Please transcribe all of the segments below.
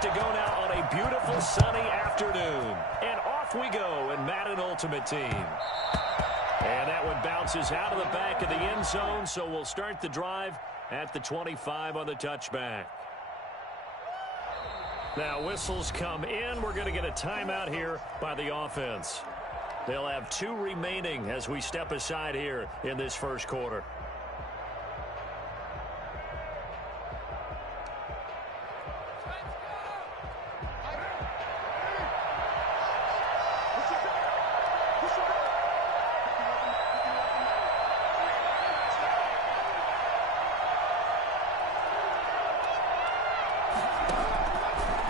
set to go now on a beautiful sunny afternoon. And off we go in Madden Ultimate Team. And that one bounces out of the back of the end zone, so we'll start the drive at the 25 on the touchback. Now whistles come in. We're going to get a timeout here by the offense. They'll have 2 remaining as we step aside here in this first quarter.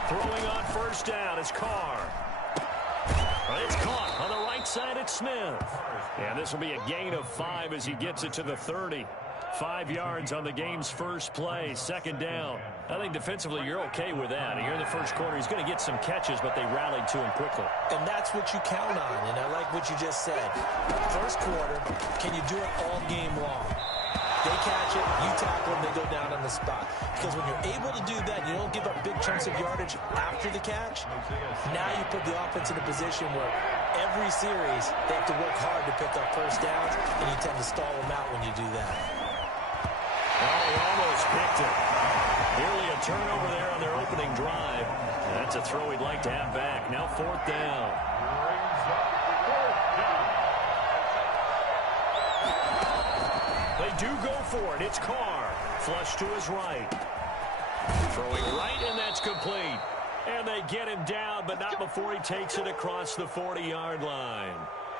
Throwing on first down is Carr. It's caught on the right side at Smith. And this will be a gain of 5 as he gets it to the 30. 5 yards on the game's first play, second down. I think defensively you're okay with that. Here in the first quarter, he's going to get some catches, but they rallied to him quickly. And that's what you count on, and I like what you just said. First quarter, can you do it all game long? They catch it, you tackle them, they go down on the spot. Because when you're able to do that, you don't give up big chunks of yardage after the catch. Now you put the offense in a position where every series they have to work hard to pick up first downs, and you tend to stall them out when you do that. Oh, he almost picked it. Nearly a turnover there on their opening drive. That's a throw he'd like to have back. Now fourth down. They do go for it. It's Carr. Flush to his right. Throwing right, and that's complete. And they get him down, but not before he takes it across the 40-yard line.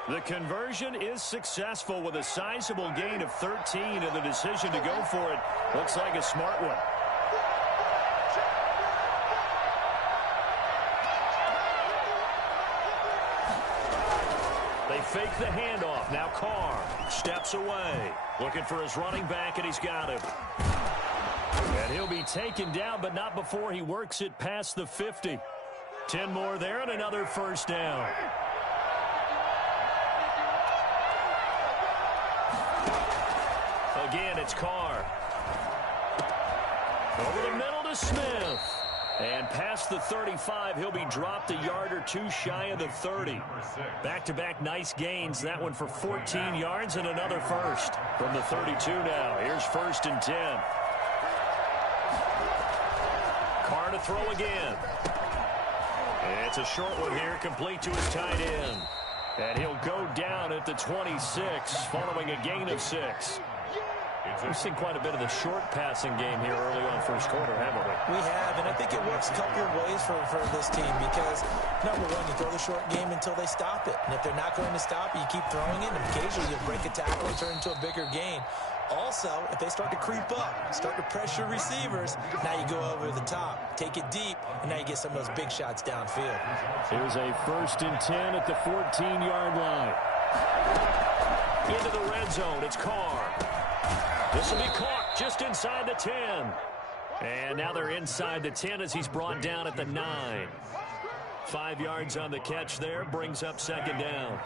The conversion is successful with a sizable gain of 13, and the decision to go for it looks like a smart one. They fake the handoff. Now Carr steps away. Looking for his running back, and he's got him. And he'll be taken down, but not before he works it past the 50. 10 more there and another first down. Again, it's Carr. Over the middle to Smith. And past the 35, he'll be dropped a yard or 2 shy of the 30. Back-to-back nice gains. That one for 14 yards and another first. From the 32 now. Here's first and 10. Carr to throw again. It's a short one here, complete to his tight end. And he'll go down at the 26, following a gain of 6. We've seen quite a bit of the short passing game here early on first quarter, haven't we? We have, and I think it works a couple of ways for this team because, number one, you throw the short game until they stop it. And if they're not going to stop it, you keep throwing it, and occasionally you'll break a tackle and turn into a bigger gain. Also, if they start to creep up, start to pressure receivers, now you go over the top, take it deep, and now you get some of those big shots downfield. Here's a first and 10 at the 14-yard line. Into the red zone, it's Carr. This will be caught just inside the 10. And now they're inside the 10 as he's brought down at the 9. 5 yards on the catch there, brings up second down.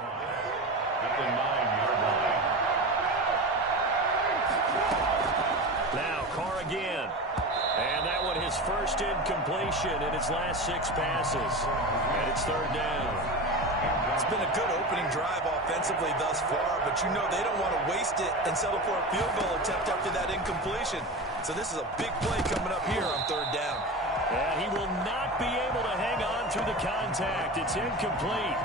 At the 9-yard line. Now Carr again. And that one his first incompletion in his last 6 passes. And it's third down. It's been a good opening drive offensively thus far, but you know they don't want to waste it and settle for a field goal attempt after that incompletion. So this is a big play coming up here on third down. And he will not be able to hang on through the contact. It's incomplete.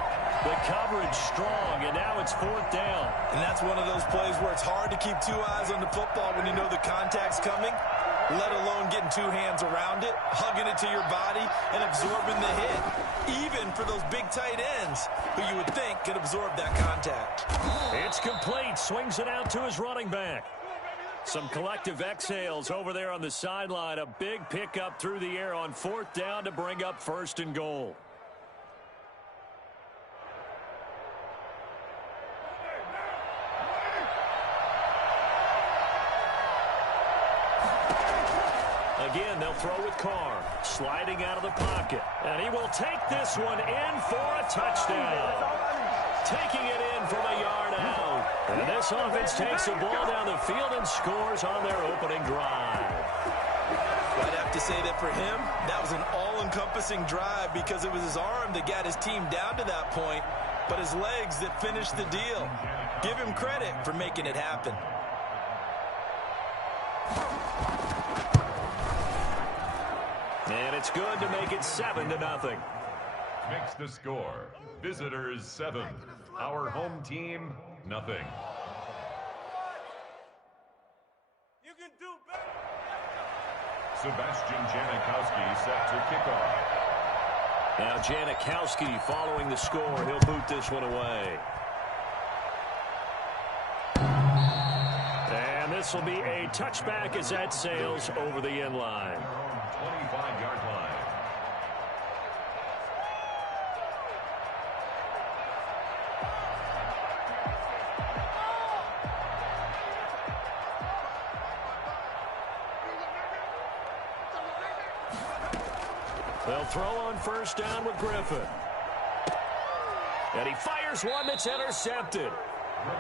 The coverage strong, and now it's fourth down. And that's one of those plays where it's hard to keep 2 eyes on the football when you know the contact's coming, let alone getting 2 hands around it, hugging it to your body, and absorbing the hit. Even for those big tight ends who you would think could absorb that contact. It's complete. Swings it out to his running back. Some collective exhales over there on the sideline. A big pickup through the air on fourth down to bring up first and goal. Again, they'll throw with Carr, sliding out of the pocket. And he will take this one in for a touchdown. Taking it in from a yard out. And this offense takes the ball down the field and scores on their opening drive. Right have to say that for him, that was an all-encompassing drive because it was his arm that got his team down to that point, but his legs that finished the deal. Give him credit for making it happen. And it's good to make it 7-0. Makes the score. Visitors 7. Our home team, nothing. You can do better. Sebastian Janikowski set to kick off. Now Janikowski following the score. He'll boot this one away. And this will be a touchback as that sails over the end line. 25-yard line. They'll throw on first down with Griffin. And he fires one that's intercepted.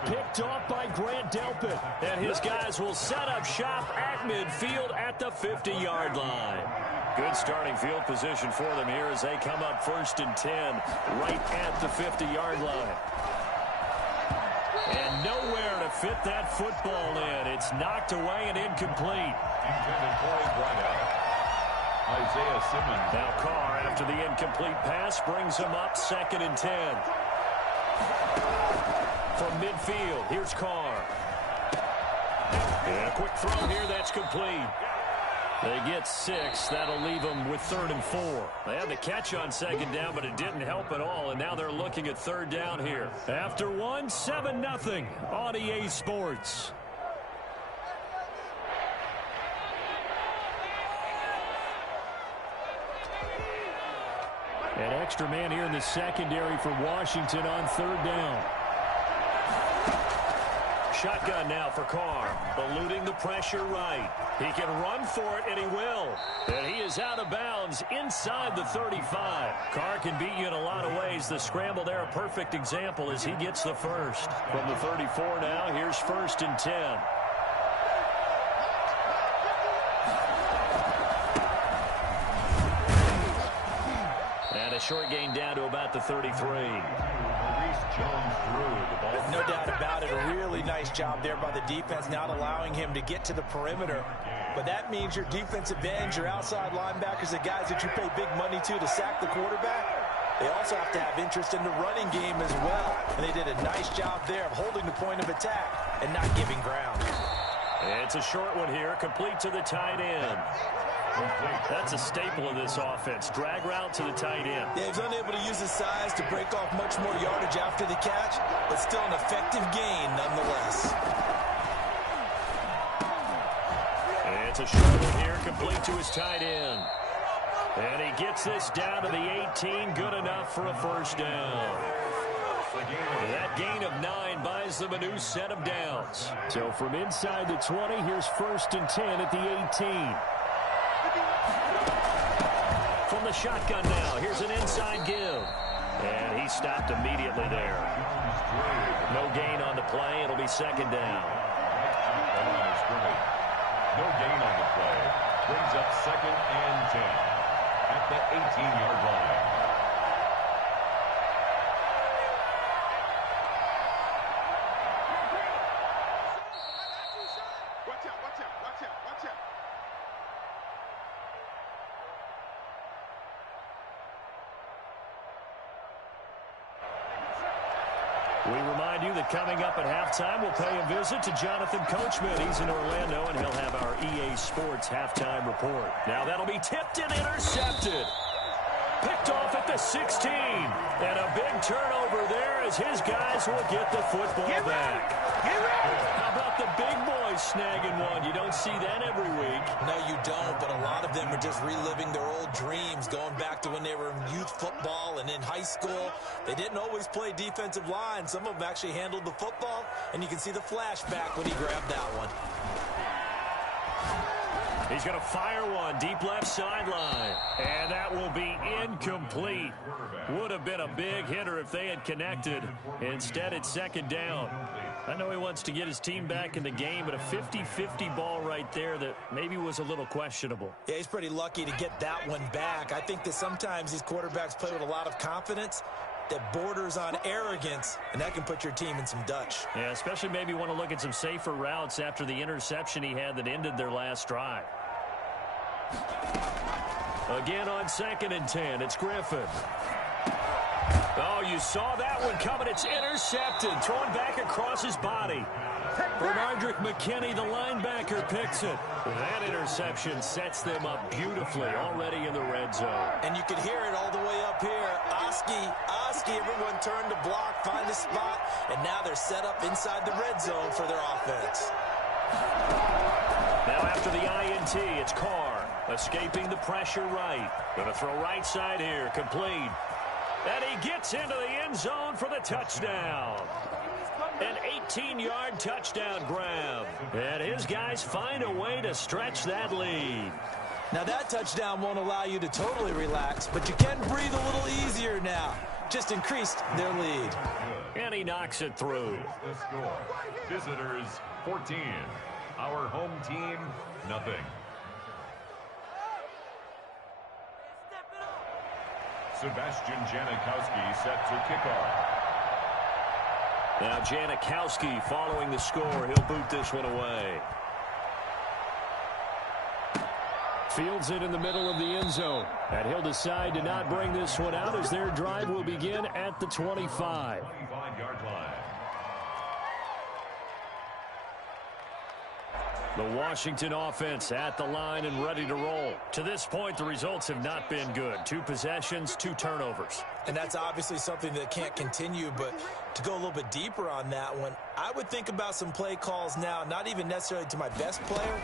Picked off by Grant Delpit. And his guys will set up shop at midfield at the 50-yard line. Good starting field position for them here as they come up 1st and 10 right at the 50-yard line. And nowhere to fit that football in. It's knocked away and incomplete. Intended for right out. Isaiah Simmons. Now Carr, after the incomplete pass, brings him up 2nd and 10. From midfield, here's Carr. And a quick throw here, that's complete. They get 6. That'll leave them with 3rd and 4. They had the catch on 2nd down, but it didn't help at all, and now they're looking at 3rd down here. After one, 7-0 on EA Sports. An extra man here in the secondary for Washington on 3rd down. Shotgun now for Carr, eluding the pressure right. He can run for it, and he will. And he is out of bounds inside the 35. Carr can beat you in a lot of ways. The scramble there, a perfect example as he gets the first. From the 34 now, here's 1st and 10. Short gain down to about the 33. No doubt about it. A really nice job there by the defense, not allowing him to get to the perimeter. But that means your defensive ends, your outside linebackers, the guys that you pay big money to sack the quarterback, they also have to have interest in the running game as well. And they did a nice job there of holding the point of attack and not giving ground. It's a short one here, complete to the tight end. That's a staple of this offense. Drag route to the tight end. Yeah, he's unable to use his size to break off much more yardage after the catch, but still an effective gain nonetheless. It's a short one here, complete to his tight end. And he gets this down to the 18, good enough for a 1st down. That gain of 9 buys them a new set of downs. So from inside the 20, here's 1st and 10 at the 18. From the shotgun now, here's an inside give. And he stopped immediately there. No gain on the play. It'll be 2nd down. No gain on the play. Brings up 2nd and 10 at the 18-yard line. We remind you that coming up at halftime, we'll pay a visit to Jonathan Coachman. He's in Orlando, and he'll have our EA Sports halftime report. Now that'll be tipped and intercepted. Picked off at the 16. And a big turnover there as his guys will get the football back. Get ready. How about the big boys snagging one? You don't see that every week. No, you don't, but a lot of them are just reliving their old dreams, going back to when they were in youth football and in high school. They didn't always play defensive line. Some of them actually handled the football, and you can see the flashback when he grabbed that one. He's going to fire one deep left sideline. And that will be incomplete. Would have been a big hitter if they had connected. Instead, it's 2nd down. I know he wants to get his team back in the game, but a 50-50 ball right there that maybe was a little questionable. Yeah, he's pretty lucky to get that one back. I think that sometimes these quarterbacks play with a lot of confidence that borders on arrogance, and that can put your team in some Dutch. Yeah, especially maybe want to look at some safer routes after the interception he had that ended their last drive. Again on 2nd and 10, it's Griffin. Oh, you saw that one coming. It's intercepted. Thrown back across his body. Bernardrick McKinney, the linebacker, picks it. That interception sets them up beautifully already in the red zone. And you could hear it all the way up here. Oski, everyone turned to block, find a spot, and now they're set up inside the red zone for their offense. Now after the INT, it's Carr, escaping the pressure right. Going to throw right side here, complete. And he gets into the end zone for the touchdown. An 18-yard touchdown grab. And his guys find a way to stretch that lead. Now that touchdown won't allow you to totally relax, but you can breathe a little easier now. Just increased their lead. And he knocks it through. The score. Visitors 14. Our home team, nothing. Sebastian Janikowski set to kick off. Now Janikowski following the score. He'll boot this one away. Fields it in the middle of the end zone. And he'll decide to not bring this one out as their drive will begin at the 25. 25-yard line. The Washington offense at the line and ready to roll. To this point, the results have not been good. 2 possessions, 2 turnovers. And that's obviously something that can't continue, but to go a little bit deeper on that one, I would think about some play calls now, not even necessarily to my best player,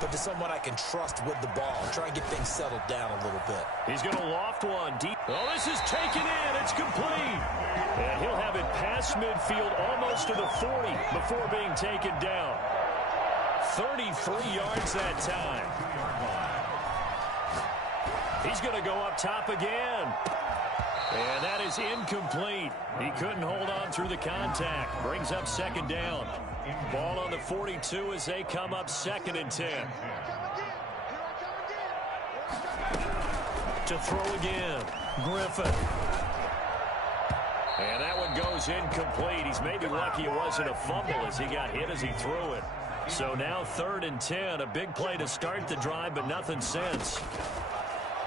but to someone I can trust with the ball. Try and get things settled down a little bit. He's going to loft one deep. Oh, this is taken in. It's complete. And he'll have it past midfield almost to the 40 before being taken down. 33 yards that time. He's going to go up top again. And that is incomplete. He couldn't hold on through the contact. Brings up 2nd down. Ball on the 42 as they come up 2nd and 10. To throw again. Griffin. And that one goes incomplete. He's maybe lucky it wasn't a fumble as he got hit as he threw it. So now 3rd and 10. A big play to start the drive, but nothing since.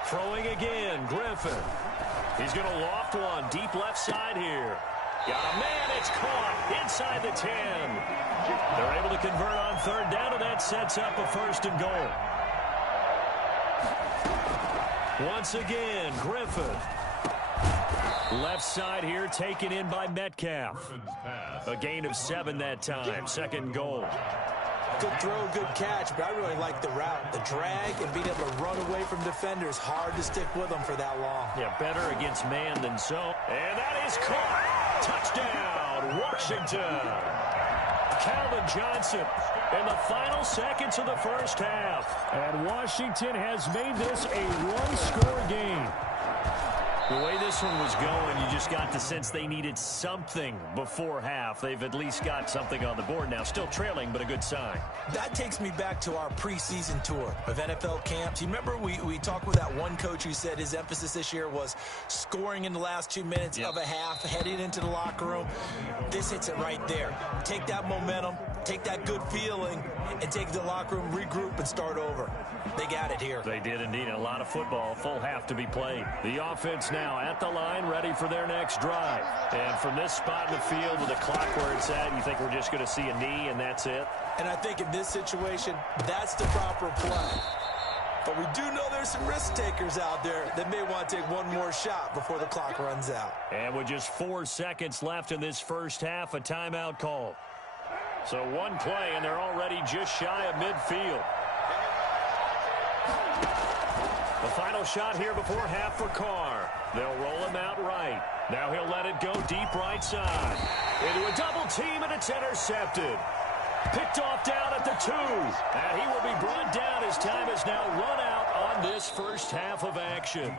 Throwing again. Griffin. He's going to loft one deep left side here. Got a man. It's caught inside the 10. They're able to convert on 3rd down, and that sets up a 1st and goal. Once again, Griffin. Left side here taken in by Metcalf. A gain of 7 that time. 2nd goal. Good throw, good catch, but I really like the route. The drag and being able to run away from defenders. Hard to stick with them for that long. Yeah, better against man than zone. And that is caught. Touchdown, Washington. Calvin Johnson in the final seconds of the first half. And Washington has made this a one-score game. The way this one was going, you just got the sense they needed something before half. They've at least got something on the board now. Still trailing, but a good sign. That takes me back to our preseason tour of NFL camps. You remember we talked with that one coach who said his emphasis this year was scoring in the last 2 minutes of a half, heading into the locker room. This hits it right there. Take that momentum, take that good feeling, and take the locker room, regroup, and start over. They got it here. They did indeed. A lot of football, full half to be played. The offense now at the line, ready for their next drive. And from this spot in the field with the clock where it's at, you think we're just going to see a knee and that's it? And I think in this situation, that's the proper play. But we do know there's some risk takers out there that may want to take one more shot before the clock runs out. And with just 4 seconds left in this first half, a timeout call. So one play, and they're already just shy of midfield. The final shot here before half for Carr. They'll roll him out right. Now he'll let it go deep right side. Into a double team, and it's intercepted. Picked off down at the 2. And he will be brought down as time is now run out on end this first half of action.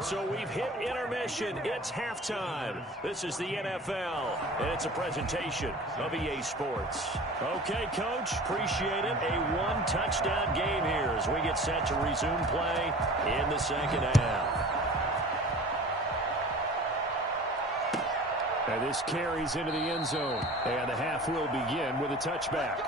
So we've hit intermission. It's halftime. This is the NFL, and it's a presentation of EA Sports. Okay, Coach, appreciate it. A one-touchdown game here as we get set to resume play in the second half. And this carries into the end zone, and the half will begin with a touchback.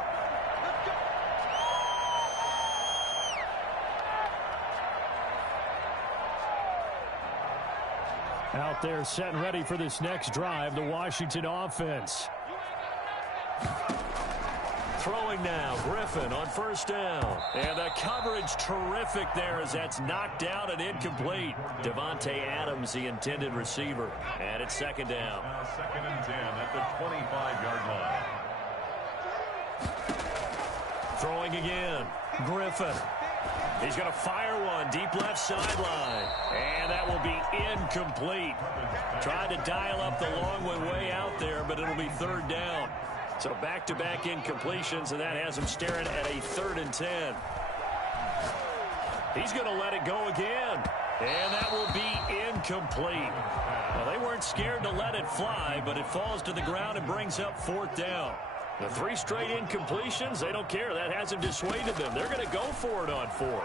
Out there set and ready for this next drive, the Washington offense. Throwing now, Griffin on first down. And the coverage terrific there as that's knocked out and incomplete. Devontae Adams, the intended receiver. And it's second down. Now 2nd and 10 at the 25-yard line. Throwing again, Griffin. He's going to fire one deep left sideline. And that will be incomplete. Tried to dial up the long one way out there, but it'll be third down. So back-to-back incompletions, and that has him staring at a 3rd and 10. He's going to let it go again. And that will be incomplete. Well, they weren't scared to let it fly, but it falls to the ground and brings up 4th down. The 3 straight incompletions, they don't care. That hasn't dissuaded them. They're going to go for it on 4th.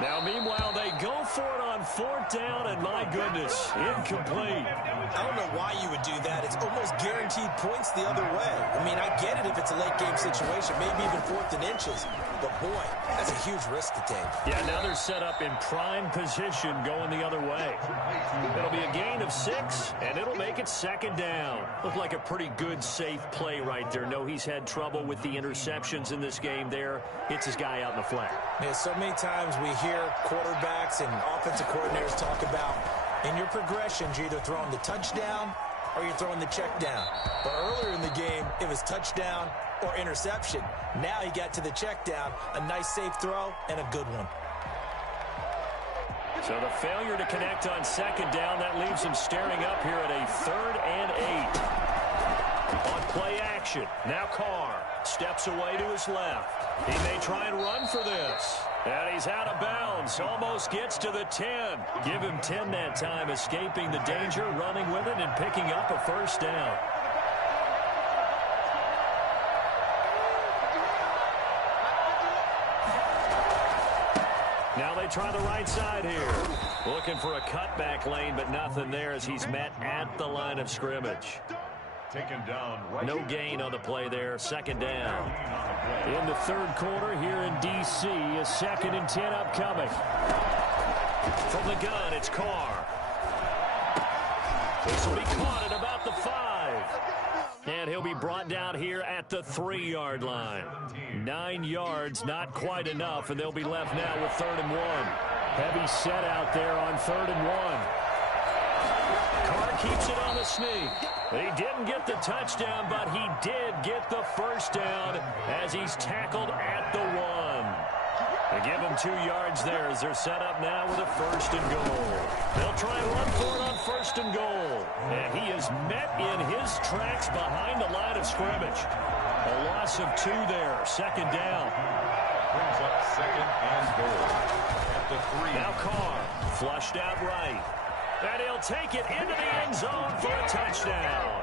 Now, meanwhile, they go for it on 4th down, and my goodness, incomplete. I don't know why you would do that. It's almost guaranteed points the other way. I mean, I get it if it's a late-game situation, maybe even 4th and inches. But, boy, that's a huge risk to take. Yeah, now they're set up in prime position going the other way. It'll be a gain of 6, and it'll make it second down. Looked like a pretty good, safe play right there. No, he's had trouble with the interceptions in this game there. Hits his guy out in the flat. Yeah, so many times we hear quarterbacks and offensive coordinators talk about in your progressions, you're either throwing the touchdown or you're throwing the check down. But earlier in the game, it was touchdown or interception. Now he got to the check down, a nice safe throw, and a good one. So the failure to connect on second down, that leaves him staring up here at a 3rd and 8. On play action, now Carr steps away to his left. He may try and run for this. And he's out of bounds, almost gets to the 10. Give him 10 that time, escaping the danger, running with it, and picking up a 1st down. Now they try the right side here. Looking for a cutback lane, but nothing there as he's met at the line of scrimmage. Taken down right. No gain on the play there. Second down. In the 3rd quarter here in D.C., a 2nd and 10 upcoming. From the gun, it's Carr. This will be caught at about the 5. And he'll be brought down here at the 3-yard line. 9 yards, not quite enough, and they'll be left now with 3rd and 1. Heavy set out there on 3rd and 1. Carr keeps it on the sneak. He didn't get the touchdown, but he did get the 1st down as he's tackled at the 1. They give him 2 yards there as they're set up now with a 1st and goal. They'll try and run for it on 1st and goal. And he is met in his tracks behind the line of scrimmage. A loss of 2 there. Second down. Brings up 2nd and goal at the 3. Now Carr flushed out right. And he'll take it into the end zone for a touchdown.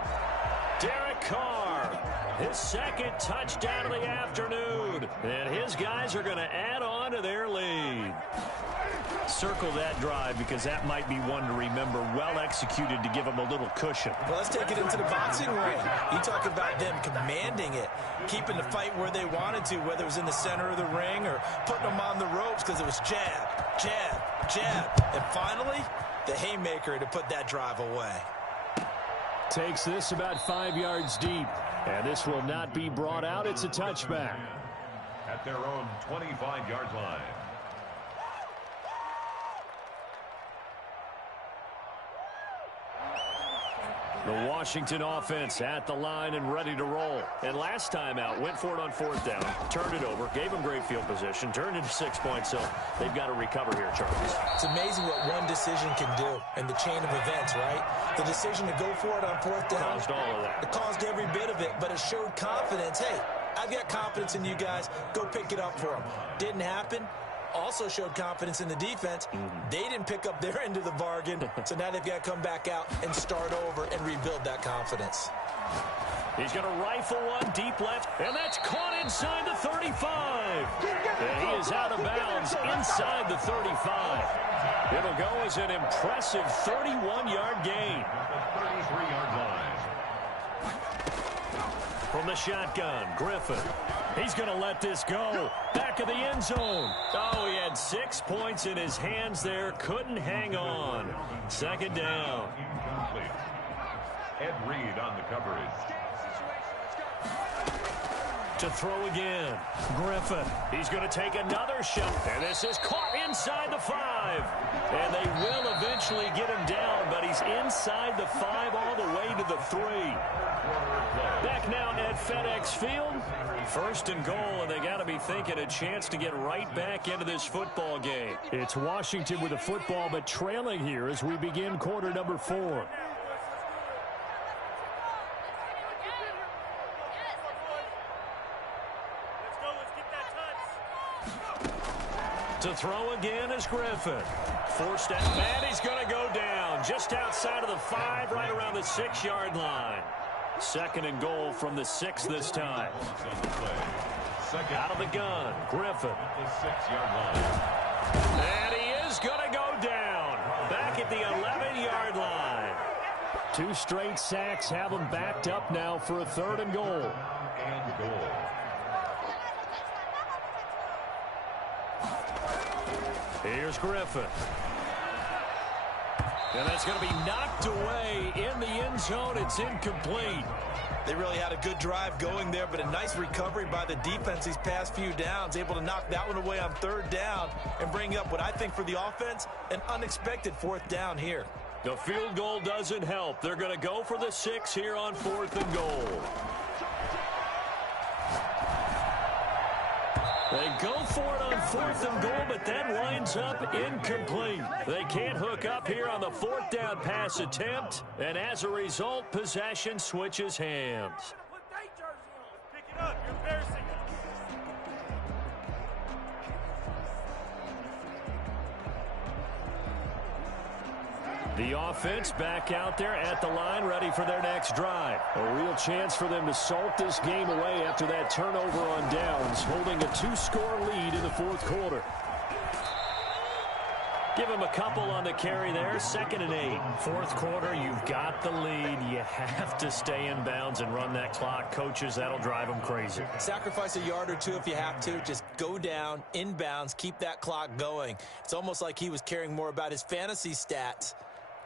Derek Carr, his 2nd touchdown of the afternoon. And his guys are going to add on to their lead. Circle that drive because that might be one to remember. Well executed to give them a little cushion. Well, let's take it into the boxing ring. You talk about them commanding it, keeping the fight where they wanted to, whether it was in the center of the ring or putting them on the ropes because it was jab, jab, jab. And finally, the haymaker to put that drive away. Takes this about 5 yards deep. And this will not be brought out. It's a touchback. At their own 25-yard line. The Washington offense at the line and ready to roll. And last time out, went for it on 4th down, turned it over, gave them great field position, turned into 6 points, so they've got to recover here, Charles. It's amazing what one decision can do in the chain of events, right? The decision to go for it on 4th down. Caused all of that. It caused every bit of it, but it showed confidence. Hey, I've got confidence in you guys. Go pick it up for them. Didn't happen. Also showed confidence in the defense. They didn't pick up their end of the bargain, so now they've got to come back out and start over and rebuild that confidence. He's going to rifle one deep left, and that's caught inside the 35. And he is out of bounds inside the 35. It'll go as an impressive 31-yard gain. 33-yard line. From the shotgun, Griffin. He's going to let this go. Back of the end zone. Oh, he had 6 points in his hands there. Couldn't hang on. Second down. Incomplete. Ed Reed on the coverage. To throw again. Griffin. He's going to take another shot. And this is caught inside the 5. And they will eventually get him down, but he's inside the 5 all the way to the 3. Back now at FedEx Field. First and goal, and they got to be thinking a chance to get right back into this football game. It's Washington with the football, but trailing here as we begin quarter number 4. To throw again is Griffin. Forced out, and he's going to go down just outside of the 5, right around the 6-yard line. Second and goal from the 6 this time. Out of the gun, Griffin. The 6-yard line. And he is going to go down. Back at the 11-yard line. 2 straight sacks have him backed up now for a third and goal. And goal. Here's Griffin. And that's going to be knocked away in the end zone. It's incomplete. They really had a good drive going there, but a nice recovery by the defense these past few downs, able to knock that one away on third down and bring up what I think for the offense, an unexpected fourth down here. The field goal doesn't help. They're going to go for the 6 here on 4th and goal. They go for it on 4th and goal, but that winds up incomplete. They can't hook up here on the 4th down pass attempt, and as a result, possession switches hands. Pick it up. You're embarrassing us. The offense back out there at the line, ready for their next drive. A real chance for them to salt this game away after that turnover on downs, holding a 2-score lead in the 4th quarter. Give him a couple on the carry there, 2nd and 8. 4th quarter, you've got the lead. You have to stay in bounds and run that clock. Coaches, that'll drive them crazy. Sacrifice a yard or 2 if you have to. Just go down, in bounds, keep that clock going. It's almost like he was caring more about his fantasy stats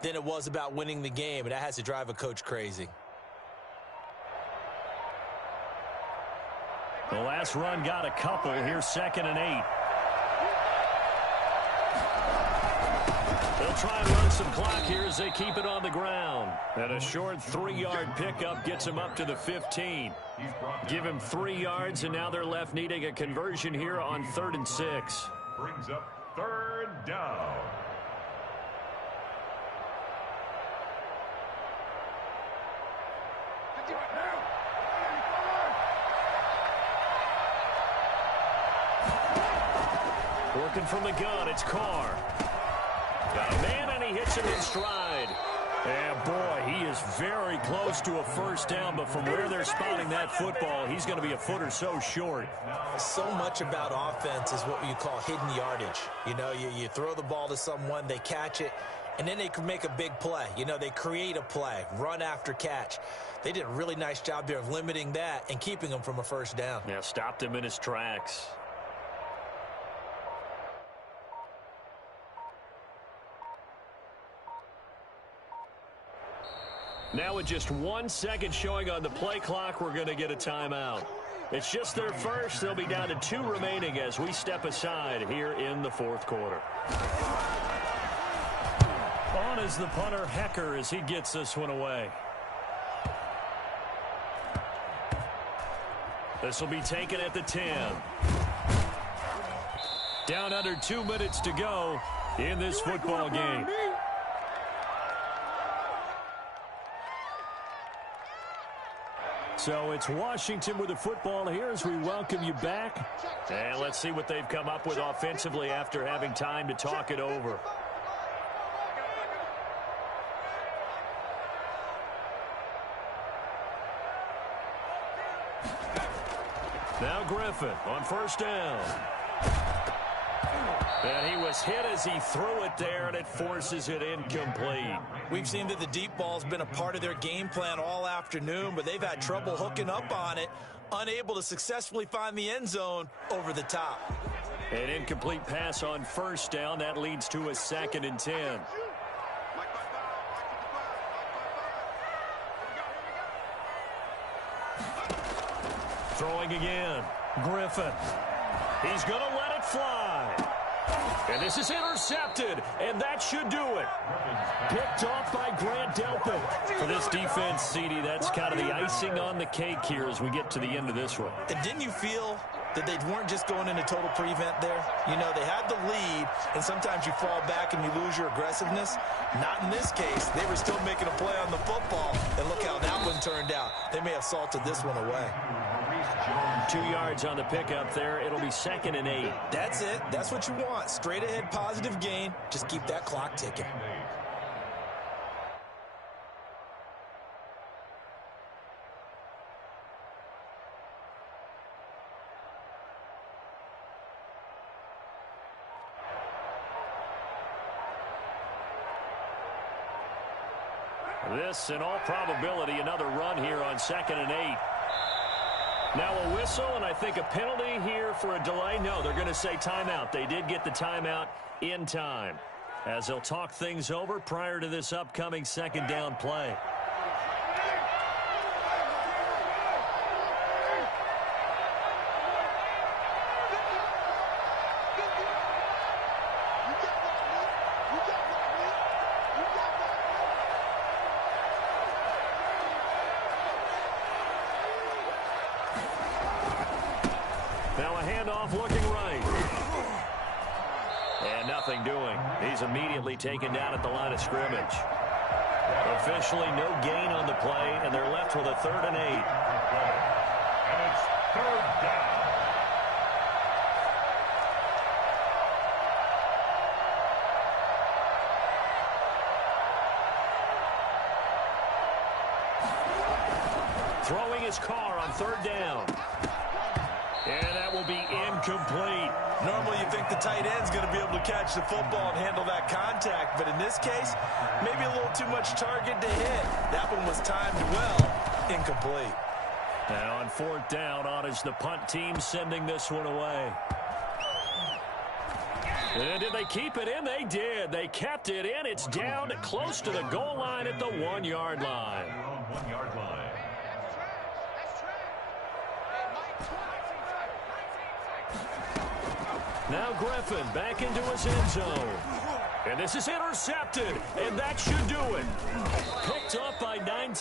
than it was about winning the game, and that has to drive a coach crazy. The last run got a couple. Here's 2nd and 8. They'll try and run some clock here as they keep it on the ground. And a short 3-yard pickup gets him up to the 15. Give him 3 yards, and now they're left needing a conversion here on 3rd and 6. Brings up 3rd down. Working from the gun, it's Carr. Got a man, and he hits him in stride. And, boy, he is very close to a first down, but from where they're spotting that football, he's going to be a foot or so short. So much about offense is what you call hidden yardage. You know, you throw the ball to someone, they catch it, and then they can make a big play. You know, they create a play, run after catch. They did a really nice job there of limiting that and keeping him from a first down. Yeah, stopped him in his tracks. Now with just 1 second showing on the play clock, we're going to get a timeout. It's just their first. They'll be down to 2 remaining as we step aside here in the 4th quarter. On is the punter, Hecker, as he gets this one away. This will be taken at the 10. Down under 2 minutes to go in this football game. So it's Washington with the football here as we welcome you back. And let's see what they've come up with offensively after having time to talk it over. Now Griffin on first down. And he was hit as he threw it there, and it forces it incomplete. We've seen that the deep ball's been a part of their game plan all afternoon, but they've had trouble hooking up on it, unable to successfully find the end zone over the top. An incomplete pass on first down. That leads to a 2nd and 10. Throwing again. Griffin. He's going to let it fly. And this is intercepted, and that should do it. Picked off by Grant Delpit. For this defense, CD, that's kind of the icing on the cake here as we get to the end of this one. And didn't you feel that they weren't just going into total prevent there? You know, they had the lead, and sometimes you fall back and you lose your aggressiveness. Not in this case. They were still making a play on the football, and look how that one turned out. They may have salted this one away. 2 yards on the pickup there. It'll be 2nd and 8. That's it. That's what you want. Straight ahead, positive gain. Just keep that clock ticking. This, in all probability, another run here on 2nd and 8. Now a whistle, and I think a penalty here for a delay. No, they're going to say timeout. They did get the timeout in time, as they'll talk things over prior to this upcoming 2nd down play. Now a handoff looking right. And nothing doing. He's immediately taken down at the line of scrimmage. Officially no gain on the play, and they're left with a 3rd and 8. And it's 3rd down. Throwing his car on 3rd down. And that will be incomplete. Normally you think the tight end's going to be able to catch the football and handle that contact, but in this case, maybe a little too much target to hit. That one was timed well. Incomplete. Now on 4th down, on is the punt team sending this one away. And did they keep it in? They did. They kept it in. It's down close to the goal line at the 1-yard line. 1-yard line. Now Griffin back into his end zone. And this is intercepted, and that should do it. Picked up by 9 times.